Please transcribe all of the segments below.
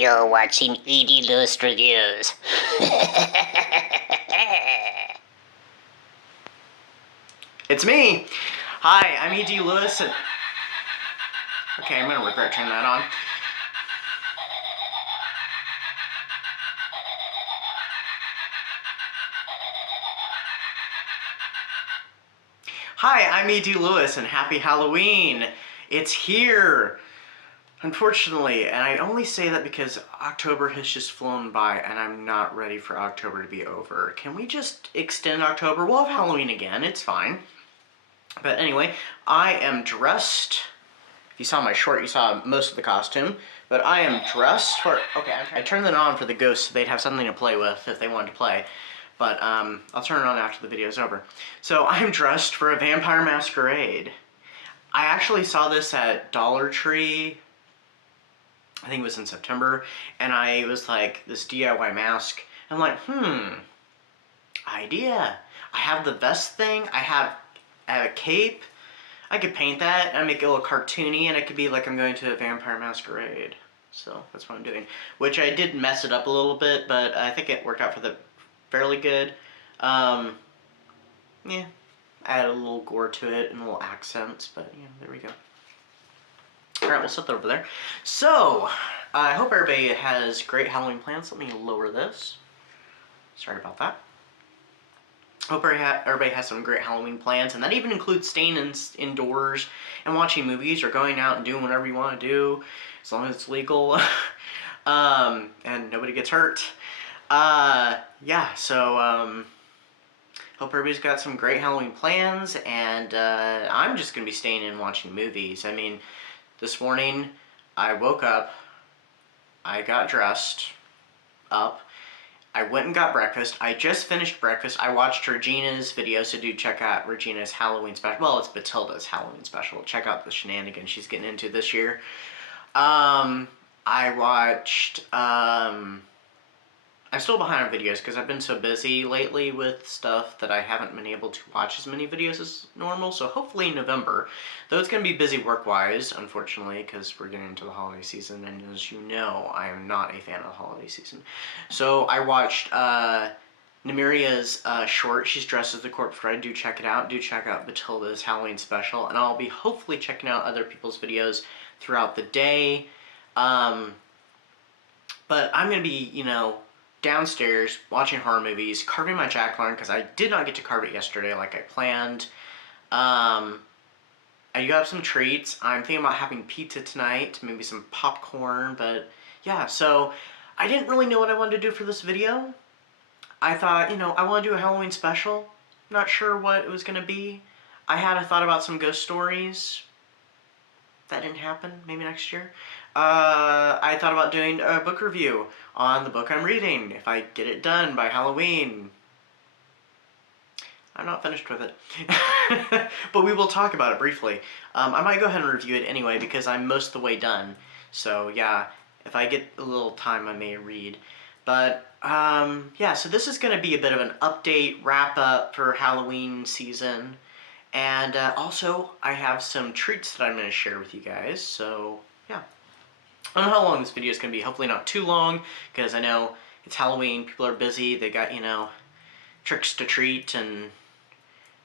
You're watching E.D. Lewis Reviews. It's me! Hi, I'm E.D. Lewis and... Okay, I'm gonna regret turning that on. Hi, I'm E.D. Lewis and happy Halloween! It's here! Unfortunately, and I only say that because October has just flown by and I'm not ready for October to be over. Can we just extend October? We'll have Halloween again, it's fine. But anyway, I am dressed. If you saw my short, you saw most of the costume. But I am dressed for... Okay, I turned that on for the ghosts so they'd have something to play with if they wanted to play. But I'll turn it on after the video's over. So I'm dressed for a vampire masquerade. I actually saw this at Dollar Tree. I think it was in September, and I was like, this DIY mask. I'm like, idea. I have the vest thing, I have a cape. I could paint that and make it a little cartoony, and it could be like I'm going to a vampire masquerade. So that's what I'm doing. Which I did mess it up a little bit, but I think it worked out for the fairly good. Yeah, add a little gore to it and little accents, but yeah, there we go. Alright, we'll set that over there. So, I hope everybody has great Halloween plans. Let me lower this. Sorry about that. Hope everybody has some great Halloween plans, and that even includes staying indoors and watching movies or going out and doing whatever you want to do, as long as it's legal, and nobody gets hurt. Yeah, so, hope everybody's got some great Halloween plans, and I'm just going to be staying in watching movies. I mean, this morning, I woke up, I got dressed up, I went and got breakfast. I just finished breakfast. I watched Regina's video, so do check out Regina's Halloween special. Well, it's Batilda's Halloween special. Check out the shenanigans she's getting into this year. I watched, I'm still behind on videos because I've been so busy lately with stuff that I haven't been able to watch as many videos as normal, so hopefully in November, though it's going to be busy work-wise, unfortunately, because we're getting into the holiday season, and as you know, I am not a fan of the holiday season. So I watched Namiria's short, She's Dressed as the Corpse Bride. Do check it out. Do check out Batilda's Halloween special, and I'll be hopefully checking out other people's videos throughout the day. But I'm going to be, you know, downstairs watching horror movies, carving my jack-o'-lantern because I did not get to carve it yesterday like I planned. I do have some treats. I'm thinking about having pizza tonight, maybe some popcorn, but yeah, so I didn't really know what I wanted to do for this video. I thought, you know, I want to do a Halloween special. Not sure what it was going to be. I had a thought about some ghost stories. That didn't happen. Maybe next year. I thought about doing a book review on the book I'm reading, if I get it done by Halloween. I'm not finished with it. But we will talk about it briefly. I might go ahead and review it anyway, because I'm most of the way done. So yeah, if I get a little time, I may read. But yeah, so this is going to be a bit of an update, wrap-up for Halloween season. And also, I have some treats that I'm going to share with you guys, so yeah. I don't know how long this video is going to be, hopefully not too long, because I know it's Halloween, people are busy, they got, you know, tricks to treat and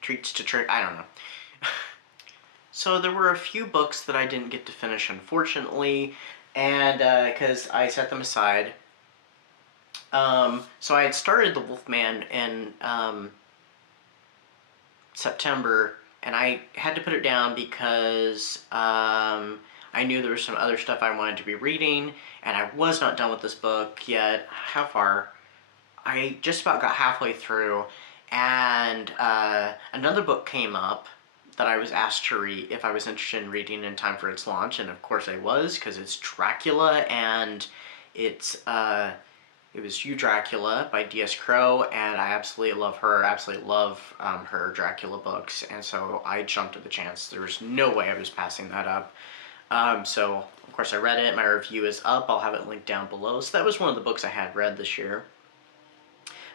treats to trick, I don't know. So there were a few books that I didn't get to finish, unfortunately, and because I set them aside. So I had started The Wolfman in September, and I had to put it down because I knew there was some other stuff I wanted to be reading, and I was not done with this book yet. How far? I just about got halfway through, and another book came up that I was asked to read if I was interested in reading in time for its launch, and of course I was, because it's Dracula, and it's it was You Dracula by D.S. Crow, and I absolutely love her. I absolutely love her Dracula books, and so I jumped at the chance. There was no way I was passing that up. So, of course, I read it. My review is up. I'll have it linked down below. So that was one of the books I had read this year.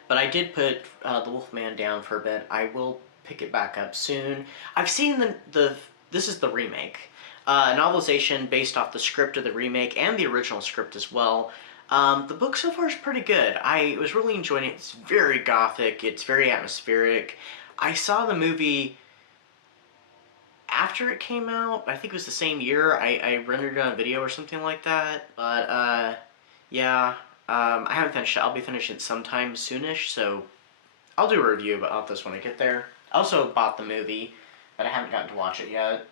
But I did put The Wolfman down for a bit. I will pick it back up soon. I've seen this is the remake. A novelization based off the script of the remake and the original script as well. The book so far is pretty good. I was really enjoying it. It's very gothic. It's very atmospheric. I saw the movie after it came out. I think it was the same year. I rented it on a video or something like that. But, yeah. I haven't finished it. I'll be finishing it sometime soonish, so I'll do a review about this when I get there. I also bought the movie, but I haven't gotten to watch it yet.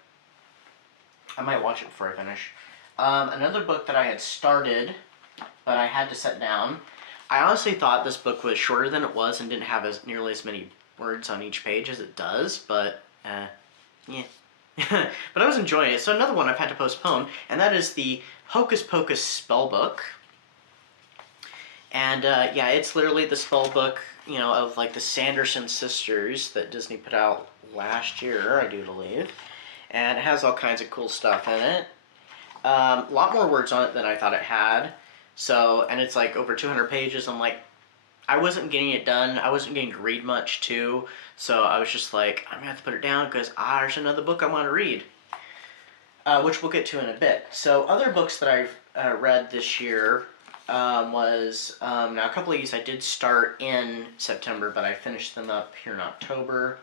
I might watch it before I finish. Another book that I had started, but I had to set down. I honestly thought this book was shorter than it was and didn't have nearly as many words on each page as it does, but, yeah. But I was enjoying it. So another one I've had to postpone, and that is the Hocus Pocus spell book. And, yeah, it's literally the spell book, you know, of, like, the Sanderson sisters that Disney put out last year, I do believe. And it has all kinds of cool stuff in it. A lot more words on it than I thought it had. So, and it's, like, over 200 pages. I'm like, I wasn't getting it done. I wasn't getting to read much, too. So I was just like, I'm going to have to put it down because there's another book I want to read. Which we'll get to in a bit. So other books that I've read this year was, now a couple of these I did start in September, but I finished them up here in October,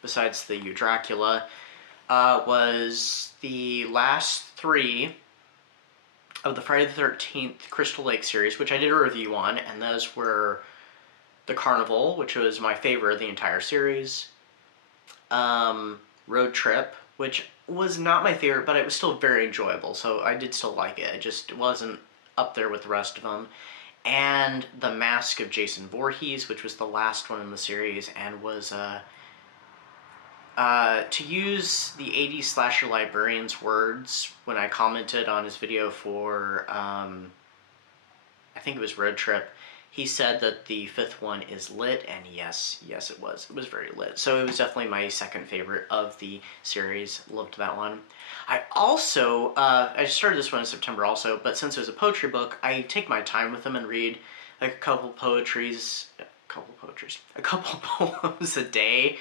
besides the You Dracula, was the last 3 of the Friday the 13th Crystal Lake series, which I did a review on, and those were The Carnival, which was my favorite of the entire series, Road Trip, which was not my favorite, but it was still very enjoyable, so I did still like it. It just wasn't up there with the rest of them. And The Mask of Jason Voorhees, which was the last one in the series, and was, to use the 80s slasher librarian's words when I commented on his video for, I think it was Road Trip, he said that the 5th one is lit, and yes, it was. It was very lit. So it was definitely my second favorite of the series. Loved that one. I also, I started this one in September also, but since it was a poetry book, I take my time with them and read like a couple poems a day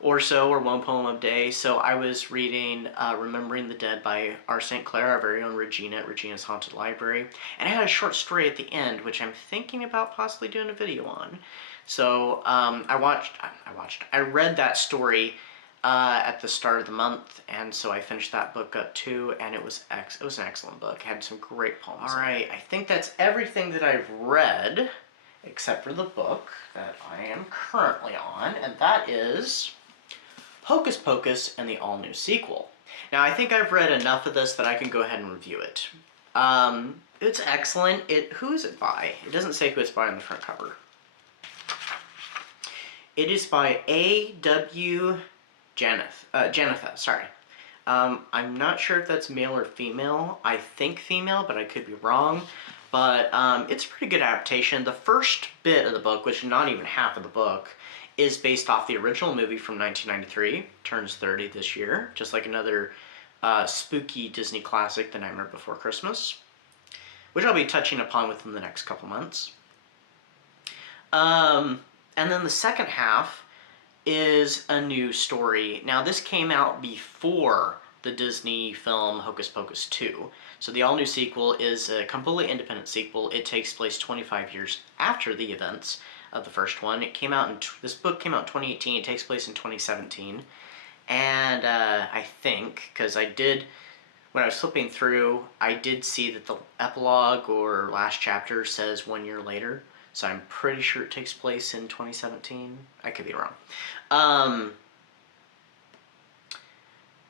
or so, or one poem a day. So I was reading Remembering the Dead by R. St. Clair, our very own Regina at Regina's Haunted Library. And I had a short story at the end, which I'm thinking about possibly doing a video on. So I read that story at the start of the month, and so I finished that book up too, and it was an excellent book. It had some great poems. Alright, I think that's everything that I've read, except for the book that I am currently on, and that is Hocus Pocus and the all-new sequel. Now, I think I've read enough of this that I can go ahead and review it. It's excellent. Who is it by? It doesn't say who it's by on the front cover. It is by A.W. Janetha, sorry. I'm not sure if that's male or female. I think female, but I could be wrong. But it's a pretty good adaptation. The first bit of the book, which is not even half of the book, is based off the original movie from 1993. Turns 30 this year, just like another spooky Disney classic, The Nightmare Before Christmas, which I'll be touching upon within the next couple months. And then the second half is a new story. Now, this came out before the Disney film Hocus Pocus 2. So the all-new sequel is a completely independent sequel. It takes place 25 years after the events of the first one. It came out this book came out in 2018. It takes place in 2017. And I think, because when I was flipping through, I did see that the epilogue or last chapter says 1 year later. So I'm pretty sure it takes place in 2017. I could be wrong.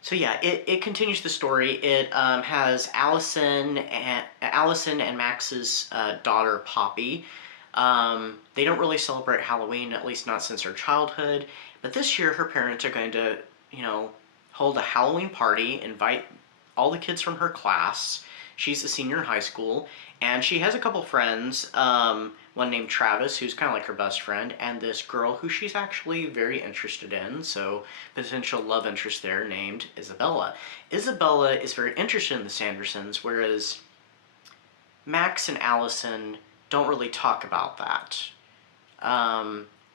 So yeah, it continues the story. It has Allison and Max's daughter, Poppy. They don't really celebrate Halloween, at least not since her childhood. But this year, her parents are going to, hold a Halloween party, invite all the kids from her class. She's a senior in high school, and she has a couple friends, one named Travis, who's kind of like her best friend, and this girl who she's actually very interested in, so potential love interest there, named Isabella. Isabella is very interested in the Sandersons, whereas Max and Allison don't really talk about that.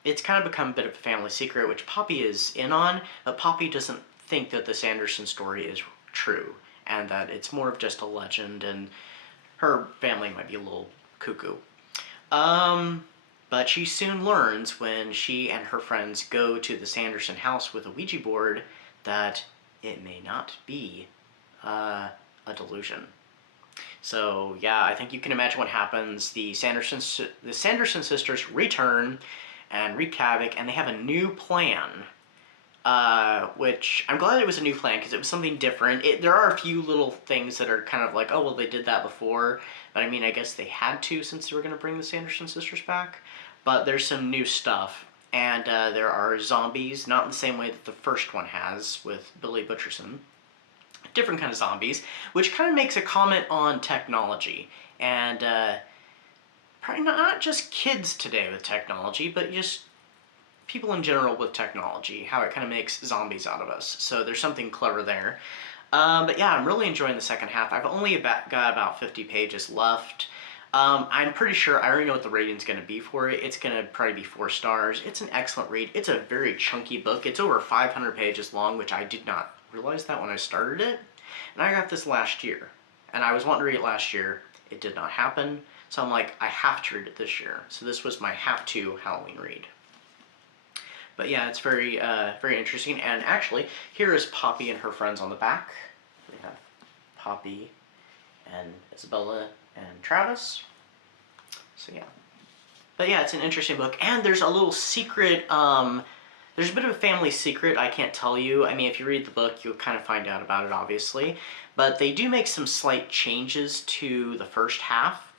It's kind of become a bit of a family secret, which Poppy is in on, but Poppy doesn't think that the Sanderson story is true, and that it's more of just a legend, and her family might be a little cuckoo. But she soon learns when she and her friends go to the Sanderson house with a Ouija board that it may not be a delusion. So yeah, I think you can imagine what happens. The Sanderson sisters return and wreak havoc, and they have a new plan. Which I'm glad it was a new plan because it was something different. There are a few little things that are kind of like, oh well, they did that before, but I mean, I guess they had to since they were going to bring the Sanderson sisters back. But there's some new stuff, and there are zombies, not in the same way that the first one has with Billy Butcherson. Different kind of zombies, which kind of makes a comment on technology, and probably not just kids today with technology, but just people in general with technology, how it kind of makes zombies out of us. So there's something clever there. But yeah, I'm really enjoying the second half. I've only got about 50 pages left. I'm pretty sure I already know what the rating's going to be for it. It's going to probably be 4 stars. It's an excellent read. It's a very chunky book. It's over 500 pages long, which I did not realize that when I started it. And I got this last year. And I was wanting to read it last year. It did not happen. So I'm like, I have to read it this year. So this was my have-to Halloween read. But yeah, it's very, very interesting. And actually, here is Poppy and her friends on the back. We have Poppy and Isabella and Travis. So yeah. But yeah, it's an interesting book. And there's a little secret, there's a bit of a family secret I can't tell you. I mean, if you read the book, you'll kind of find out about it, obviously. But they do make some slight changes to the first half.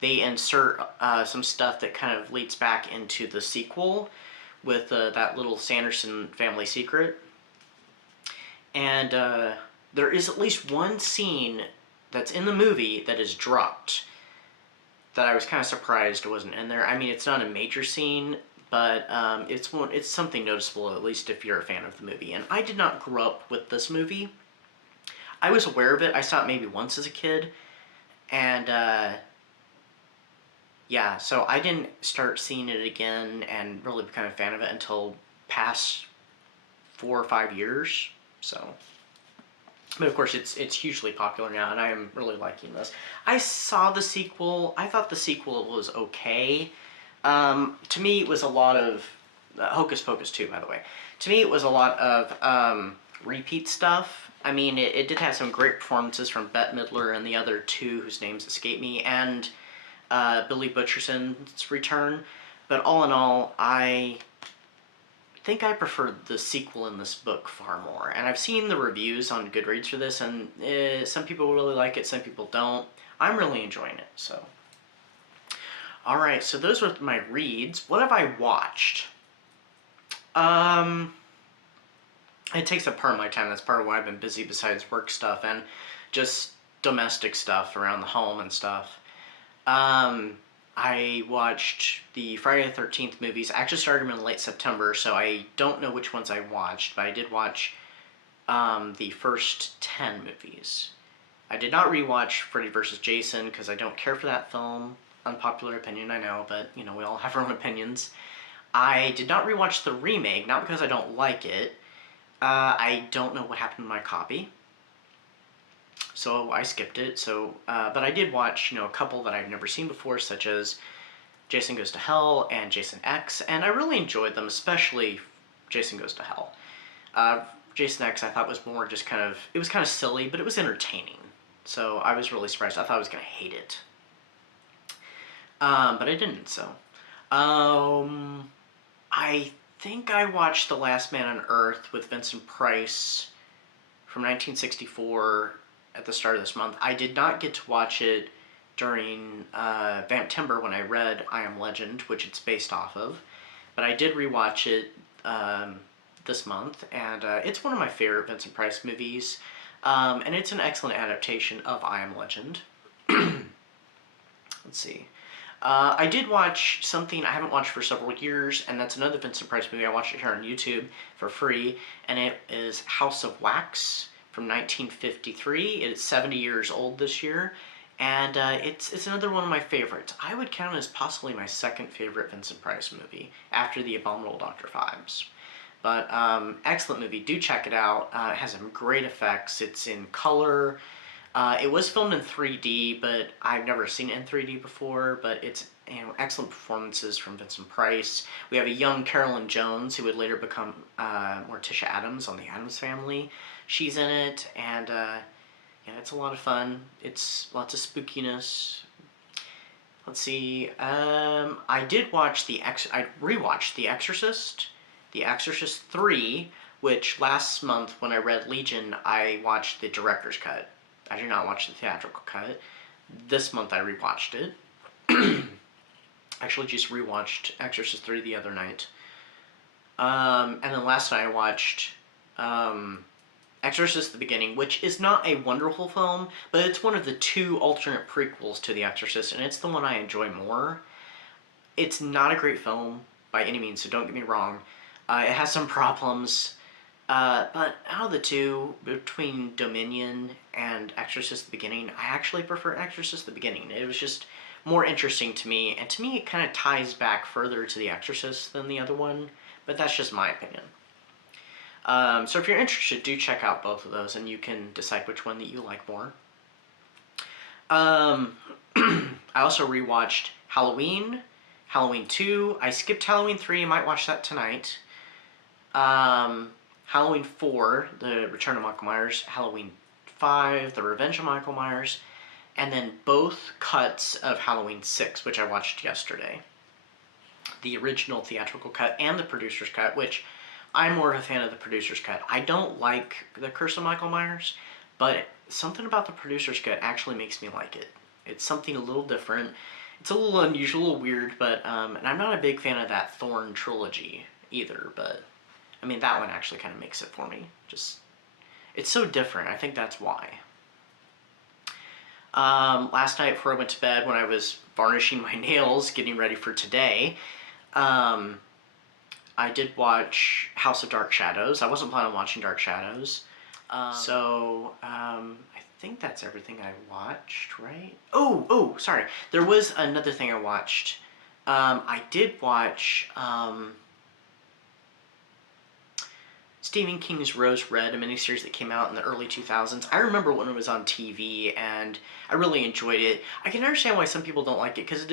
They insert some stuff that kind of leads back into the sequel with that little Sanderson family secret. And there is at least one scene that's in the movie that is dropped that I was kind of surprised wasn't in there. I mean, it's not a major scene, but it's something noticeable, at least if you're a fan of the movie. And I did not grow up with this movie. I was aware of it. I saw it maybe once as a kid. And yeah, so I didn't start seeing it again and really become a fan of it until past 4 or 5 years. So, but of course it's hugely popular now, and I am really liking this. I saw the sequel. I thought the sequel was okay. To me, it was a lot of Hocus Pocus 2, by the way. To me, it was a lot of repeat stuff. I mean, it did have some great performances from Bette Midler and the other two whose names escape me, and Billy Butcherson's return. But all in all, I think I preferred the sequel in this book far more. And I've seen the reviews on Goodreads for this, and some people really like it, some people don't. I'm really enjoying it, so. Alright, so those were my reads. What have I watched? It takes up part of my time. That's part of why I've been busy besides work stuff and just domestic stuff around the home and stuff. I watched the Friday the 13th movies. I actually started them in late September, so I don't know which ones I watched, but I did watch the first 10 movies. I did not rewatch Freddy vs. Jason because I don't care for that film. Unpopular opinion, I know, but you know, we all have our own opinions. I did not rewatch the remake, not because I don't like it. I don't know what happened to my copy, so I skipped it. So, but I did watch, you know, a couple that I've never seen before, such as Jason Goes to Hell and Jason X, and I really enjoyed them, especially Jason Goes to Hell. Jason X I thought was more just kind of, it was kind of silly, but it was entertaining. So I was really surprised. I thought I was going to hate it. But I didn't, so. I think I watched The Last Man on Earth with Vincent Price from 1964 at the start of this month. I did not get to watch it during Vamptember when I read I Am Legend, which it's based off of. But I did rewatch it this month, and it's one of my favorite Vincent Price movies. And it's an excellent adaptation of I Am Legend. Let's see. I did watch something I haven't watched for several years, and that's another Vincent Price movie. I watched it here on YouTube for free, and it is House of Wax from 1953. It's 70 years old this year, and it's another one of my favorites. I would count it as possibly my second favorite Vincent Price movie, after The Abominable Dr. Phibes. But excellent movie. Do check it out. It has some great effects. It's in color. It was filmed in 3D, but I've never seen it in 3D before. But it's excellent performances from Vincent Price. We have a young Carolyn Jones who would later become Morticia Addams on the Addams Family. She's in it, and yeah, it's a lot of fun. It's lots of spookiness. Let's see. I did watch I rewatched The Exorcist, The Exorcist 3, which last month when I read Legion, I watched the director's cut. I did not watch the theatrical cut. This month I rewatched it. Actually, just rewatched Exorcist 3 the other night. And then last night I watched Exorcist the Beginning, which is not a wonderful film, but it's one of the 2 alternate prequels to The Exorcist, and it's the one I enjoy more. It's not a great film by any means, so don't get me wrong. It has some problems, but out of the 2, between Dominion and Exorcist the Beginning, I actually prefer Exorcist the Beginning. It was just more interesting to me, and to me it kind of ties back further to The Exorcist than the other one, but that's just my opinion. So if you're interested, do check out both of those, and you can decide which one that you like more. I also rewatched Halloween, Halloween 2. I skipped Halloween 3. I might watch that tonight. Halloween 4, The Return of Michael Myers. Halloween 5, The Revenge of Michael Myers. And then both cuts of Halloween 6, which I watched yesterday. The original theatrical cut and the producer's cut, which I'm more of a fan of the producer's cut. I don't like The Curse of Michael Myers, but something about the producer's cut actually makes me like it. It's something a little different. It's a little unusual, a little weird, but and I'm not a big fan of that Thorn trilogy either, but I mean, that one actually kind of makes it for me. Just, it's so different. I think that's why. Last night before I went to bed, when I was varnishing my nails, getting ready for today, I did watch House of Dark Shadows. I wasn't planning on watching Dark Shadows. I think that's everything I watched, right? Oh, sorry. There was another thing I watched. I did watch Stephen King's Rose Red, a miniseries that came out in the early 2000s. I remember when it was on TV, and I really enjoyed it. I can understand why some people don't like it, because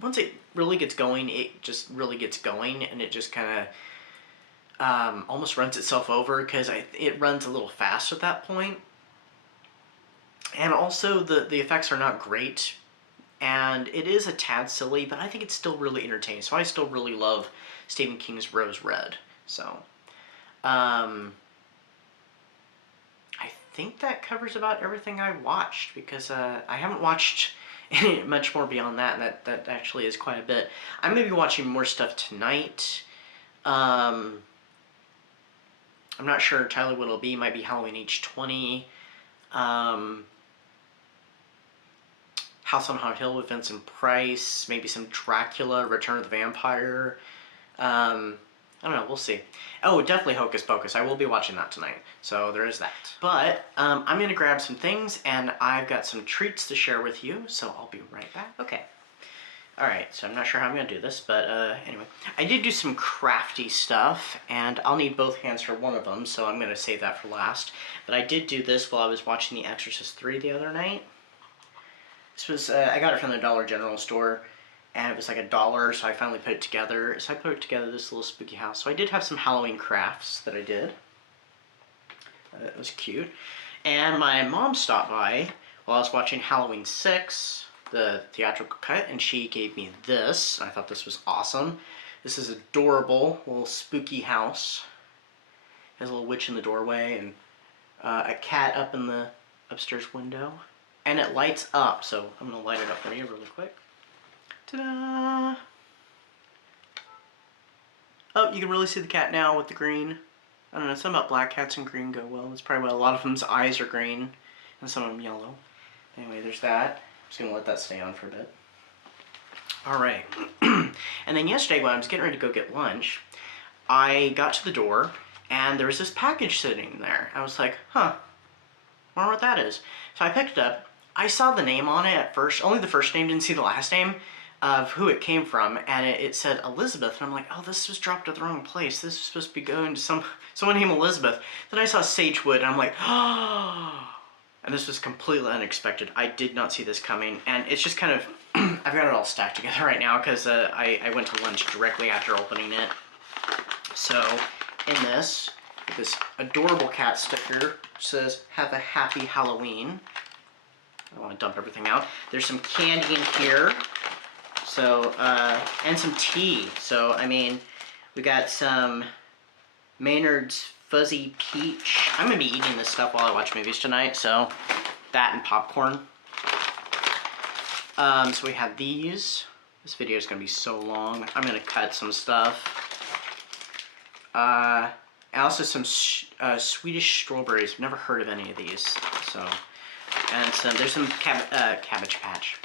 once it really gets going, it just really gets going, and it just kind of almost runs itself over, because it runs a little fast at that point. And also, the effects are not great, and it is a tad silly, but I think it's still really entertaining, so I still really love Stephen King's Rose Red. So, I think that covers about everything I watched, because I haven't watched much more beyond that, and that actually is quite a bit. I may be watching more stuff tonight. I'm not sure entirely what it'll be. It might be Halloween H20. House on Haunted Hill with Vincent Price. Maybe some Dracula, Return of the Vampire. I don't know, we'll see. Oh, definitely Hocus Pocus. I will be watching that tonight. So there is that. But I'm going to grab some things, and I've got some treats to share with you, so I'll be right back. Okay. Alright, so I'm not sure how I'm going to do this, but anyway. I did do some crafty stuff, and I'll need both hands for one of them, so I'm going to save that for last. But I did do this while I was watching The Exorcist 3 the other night. This was, I got it from the Dollar General store, and it was like $1, so I finally put it together. So I put together this little spooky house. So I did have some Halloween crafts that I did. It was cute. And my mom stopped by while I was watching Halloween 6, the theatrical cut, and she gave me this. I thought this was awesome. This is adorable, little spooky house. Has a little witch in the doorway, and a cat up in the upstairs window. And it lights up, so I'm going to light it up for you really quick. Ta-da! Oh, you can really see the cat now with the green. I don't know, something about black cats and green go well. That's probably why a lot of them's eyes are green, and some of them yellow. Anyway, there's that. I'm just going to let that stay on for a bit. Alright. And then yesterday when I was getting ready to go get lunch, I got to the door, and there was this package sitting there. I was like, huh, I wonder what that is. So I picked it up. I saw the name on it at first, only the first name, didn't see the last name. of who it came from, and it said Elizabeth, and I'm like, oh, this was dropped at the wrong place. This is supposed to be going to someone named Elizabeth. Then I saw Sagewood, and I'm like, oh. And this was completely unexpected. I did not see this coming, and it's just kind of, I've got it all stacked together right now because I went to lunch directly after opening it. So, in this adorable cat sticker says, have a happy Halloween. I don't want to dump everything out. There's some candy in here. So, and some tea. So, I mean, we got some Maynard's Fuzzy Peach. I'm going to be eating this stuff while I watch movies tonight, so that and popcorn. So we have these. This video is going to be so long. I'm going to cut some stuff. And also some Swedish strawberries. I've never heard of any of these. So, and there's some Cabbage Patch.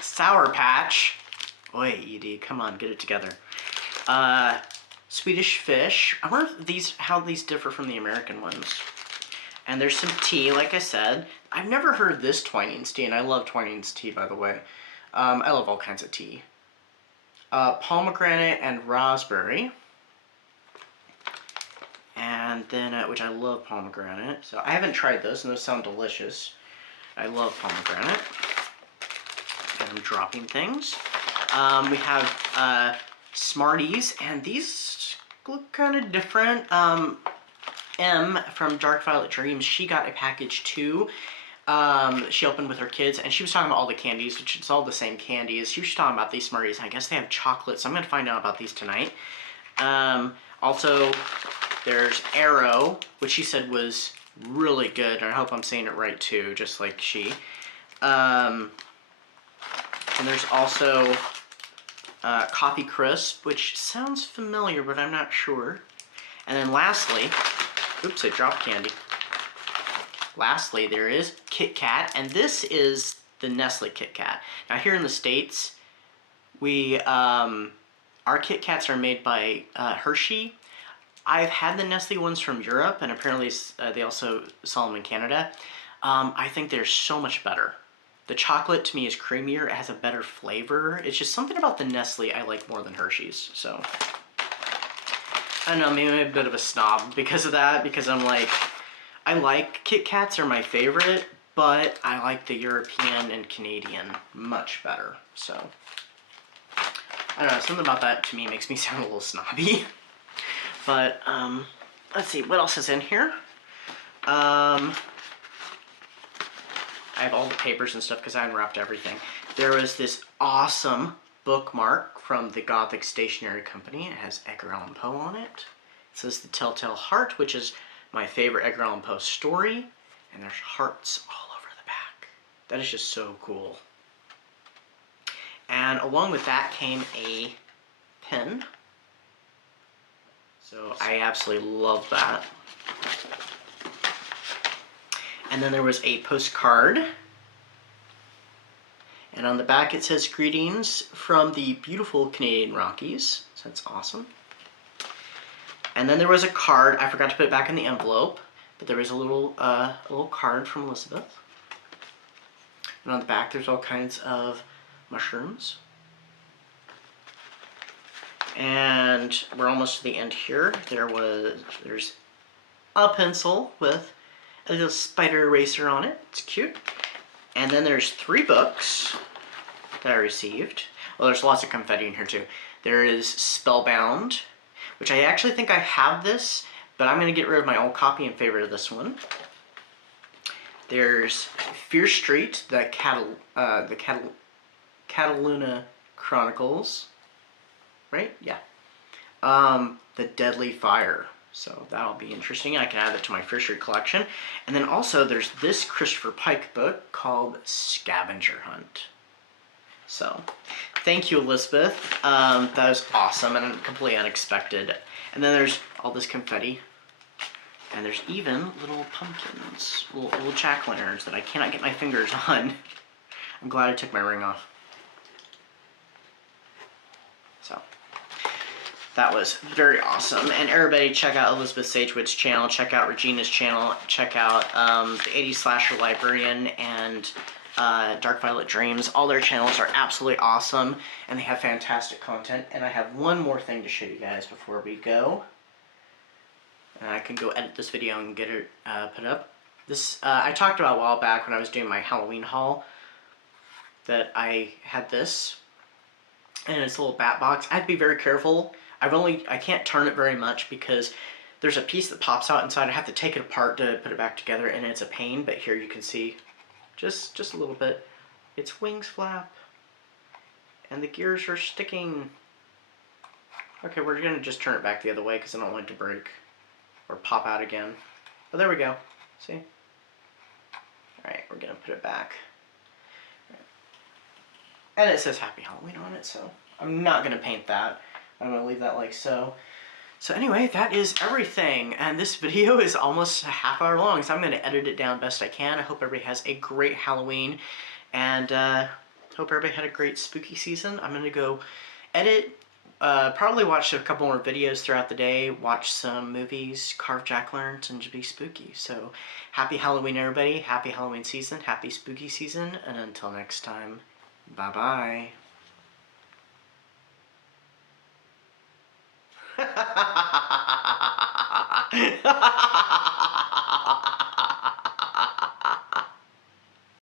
Sour Patch. Oi, Edie, come on, get it together. Swedish Fish. I wonder if how these differ from the American ones. And there's some tea, like I said. I've never heard of this Twinings tea, and I love Twinings tea, by the way. I love all kinds of tea. Pomegranate and raspberry. And then, which I love pomegranate. So I haven't tried those, and those sound delicious. I love pomegranate. And I'm dropping things. We have Smarties, and these look kind of different. M from Dark Violet Dreams, she got a package too. She opened with her kids, and she was talking about all the candies, which it's all the same candies. She was talking about these Smarties, and I guess they have chocolate, so I'm going to find out about these tonight. Also, there's Arrow, which she said was really good, and I hope I'm saying it right too, just like she. And there's also Coffee Crisp, which sounds familiar, but I'm not sure. And then lastly, oops, I dropped candy. Lastly, there is Kit Kat, and this is the Nestle Kit Kat. Now here in the States, our Kit Kats are made by Hershey. I've had the Nestle ones from Europe, and apparently they also sell them in Canada. I think they're so much better. The chocolate to me is creamier, it has a better flavor. It's just something about the Nestle I like more than Hershey's, so. I don't know, maybe I'm a bit of a snob because of that, because I'm like, I like Kit Kats, are my favorite, but I like the European and Canadian much better, so. I don't know, something about that to me makes me sound a little snobby. But, let's see, what else is in here? I have all the papers and stuff because I unwrapped everything. There was this awesome bookmark from the Gothic Stationery Company. It has Edgar Allan Poe on it. It says The Telltale Heart, which is my favorite Edgar Allan Poe story. And there's hearts all over the back. That is just so cool. And along with that came a pen. So I absolutely love that. And then there was a postcard. And on the back it says, greetings from the beautiful Canadian Rockies. So that's awesome. And then there was a card. I forgot to put it back in the envelope. But there was a little card from Elizabeth. And on the back there's all kinds of mushrooms. And we're almost to the end here. There's a pencil with a little spider eraser on it. It's cute. And then there's 3 books that I received. Well, there's lots of confetti in here too. There is Spellbound, which I actually think I have this, but I'm going to get rid of my old copy in favor of this one. There's Fear Street, the Cataluna Chronicles. Right? Yeah. The Deadly Fire. So that'll be interesting. I can add it to my Fear Street collection. And then also there's this Christopher Pike book called Scavenger Hunt. So thank you, Elizabeth. That was awesome and completely unexpected. And then there's all this confetti. And there's even little pumpkins, little jack-o'-lanterns that I cannot get my fingers on. I'm glad I took my ring off. So that was very awesome. And everybody check out Elizabeth Sagewood's channel, check out Regina's channel, check out the 80s Slasher Librarian and Dark Violet Dreams. All their channels are absolutely awesome, and they have fantastic content. And I have one more thing to show you guys before we go. And I can go edit this video and get it put up. This I talked about a while back when I was doing my Halloween haul that I had this, and it's a little bat box. I have to be very careful. I can't turn it very much because there's a piece that pops out inside. I have to take it apart to put it back together, and it's a pain. But here you can see, just a little bit, its wings flap, and the gears are sticking. Okay, we're gonna just turn it back the other way because I don't want it to break or pop out again. But there we go. See? Alright, we're gonna put it back. And it says Happy Halloween on it, so I'm not gonna paint that. I'm gonna leave that like so. So anyway, that is everything. And this video is almost a half hour long, so I'm gonna edit it down best I can. I hope everybody has a great Halloween, and hope everybody had a great spooky season. I'm gonna go edit, probably watch a couple more videos throughout the day, watch some movies, carve jack-o'-lanterns, and be spooky. So happy Halloween, everybody. Happy Halloween season, happy spooky season, and until next time, bye-bye.